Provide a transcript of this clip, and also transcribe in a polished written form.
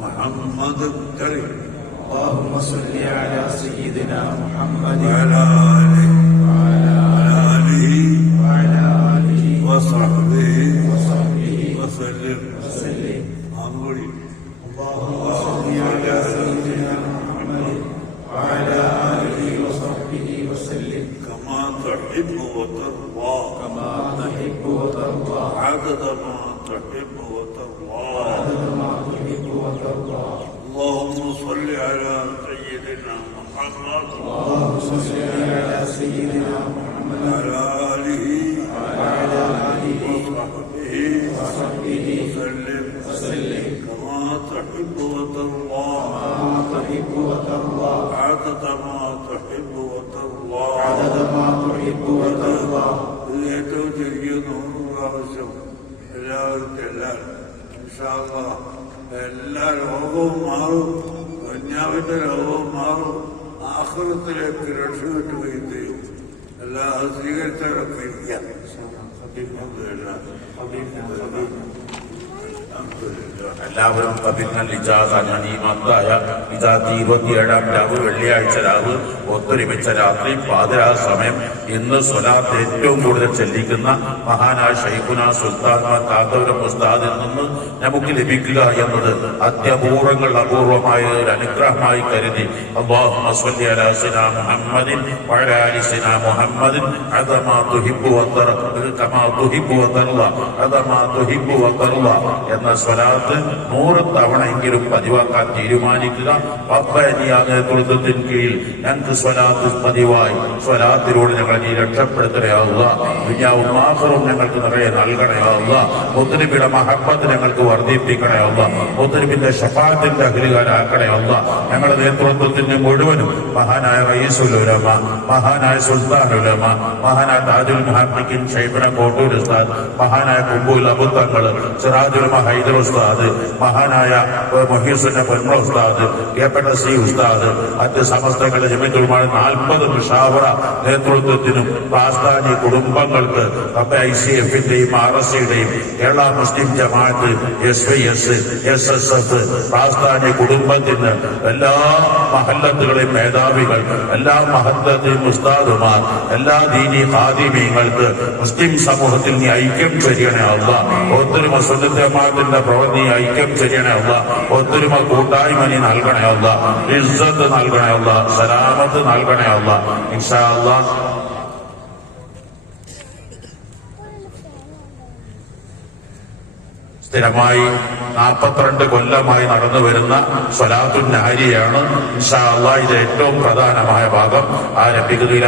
محمد الكريم اللهم صل على سيدنا محمد وعلى آله وصحبه وسلم. آمين. اللهم صل على سيدنا محمد وعلى آله وصحبه وسلم كما تحب وترضى عدد ما تحب وترضى. اللهم صل على سيدنا محمد وعلى آله وصحبه وسلم كما تحب وترضى عدد ما تحب وترضى. ഏറ്റവും ചെറിയ 100 പ്രാവശ്യം എല്ലാവർക്കും ഇൻഷാ അല്ലാഹ് എല്ലാ രോഗവും മാറും, ദുനിയാവിന്റെ രോഗവും മാറും, ആഖിറത്തിലേക്ക് രക്ഷപ്പെട്ടുകയും ചെയ്യും. എല്ലാം സ്വീകരിച്ചവരൊക്കെ ഇരിക്കാം. എല്ലാവരും കബിൽനൽ ഇജാസ ഗനീമത്തായ ഇജാത്തി 27-ാം രാവ് വെള്ളിയാഴ്ച രാവ് ഒത്തൊരുമിച്ച രാത്രി പാതിരാ സമയം ഇന്ന് സ്വലാത്ത് ഏറ്റവും കൂടുതൽ ചെല്ലിക്കുന്ന മഹാനായ ശൈഖുന സുൽത്താൻ കാന്തപുരം ഉസ്താദിൽ നിന്ന് നമുക്ക് ലഭിക്കുക എന്നത് അപൂർവമായ ഒരു അനുഗ്രഹമായി കരുതി അല്ലാഹുമ്മ സ്വല്ലി അലാ സയ്യിദിനാ മുഹമ്മദിൻ വഅലാ ആലി സയ്യിദിനാ മുഹമ്മദിൻ അദമാ തുഹിബ്ബു വതർള എന്ന സ്വലാത്ത് 100 തവണയെങ്കിലും പതിവാക്കാൻ തീരുമാനിക്കുക. റബ്ബനിയ നേതൃത്വത്തിന് കീഴിൽ ഞങ്ങൾക്ക് സ്വലാത്ത് പതിവായി സ്വലാത്തിലൂടെ ഞങ്ങളെ നീ രക്ഷപ്പെടുത്തണയാവുക. ദുനിയാവും ആഖിറവും ഞങ്ങൾക്ക് നിറയെ നൽകണയാവുക. മുത്തനബിയുടെ മഹബ്ബത്ത് ഞങ്ങൾക്ക് വർദ്ധിപ്പിക്കണയാവുക. മുത്തനബിന്റെ ശഫാഅത്തിന്റെ അഹ്ലുകാരാക്കണയാവുക. ഞങ്ങളുടെ നേതൃത്വത്തിന് മുഴുവനും മഹാനായ റഈസുൽ ഉലമ, മഹാനായ സുൽത്താൻ ഉലമ, മഹാനായ താജുൽ മുഹഖിഖീൻ ശൈഖുന കോട്ടൂർ ഉസ്താദ്, മഹാനായ കുമ്പൂൽ അബുത്തങ്ങൾ, സിറാജുൽ ഹൈദർ ഉസ്താദ്, മഹാനായ മൊഹീസുന്റെ പൊന്മ ഉസ്താദ്, പ്രിയപ്പെട്ട സി ഉസ്താദ്, മറ്റ് സമസ്തകളുടെ ജമീഅത്തുൽ 40 മുശാവറ നേതൃത്വത്തിനും പാസ്താനി കുടുംബങ്ങൾക്ക് ICF-ന്റെയും RSCയുടെയും കേരള മുസ്ലിം ജമാഅത്ത്, SYS, SSF, പാസ്താനി കുടുംബത്തിന് എല്ലാ മഹല്ലത്തുകളെയും മേധാവികൾ, എല്ലാ മഹല്ലത്തെയും ഉസ്താദുമാർ, എല്ലാ ദീനി ഖാദിമീങ്ങൾക്ക് മുസ്ലിം സമൂഹത്തിൽ നീ ഐക്യം ചെയ്യണേ അല്ലാഹ്. ഒത്തൊരുമ സുന്നത്ത് ജമാഅത്തിന്റെ പ്രവൃത്തി ഐക്യം ചെയ്യണേ അല്ലാഹ്. ഒത്തൊരുമ കൂട്ടായ്മ നീ നൽകണേ അല്ലാഹ്. ഇസ്സത്ത് നൽകണേ അല്ലാഹ്. സലാമത്ത് നൽകണേ അല്ലാഹ്. ഇൻഷാ അല്ലാഹ് സ്ഥിരമായി 42 കൊല്ലമായി നടന്നു വരുന്ന സ്വലാത്തുൻ നാരിയാണ്. ഇൻഷാ അല്ലാഹ് ഇത് ഏറ്റവും പ്രധാനമായ ഭാഗം ആരംഭിക്കുക.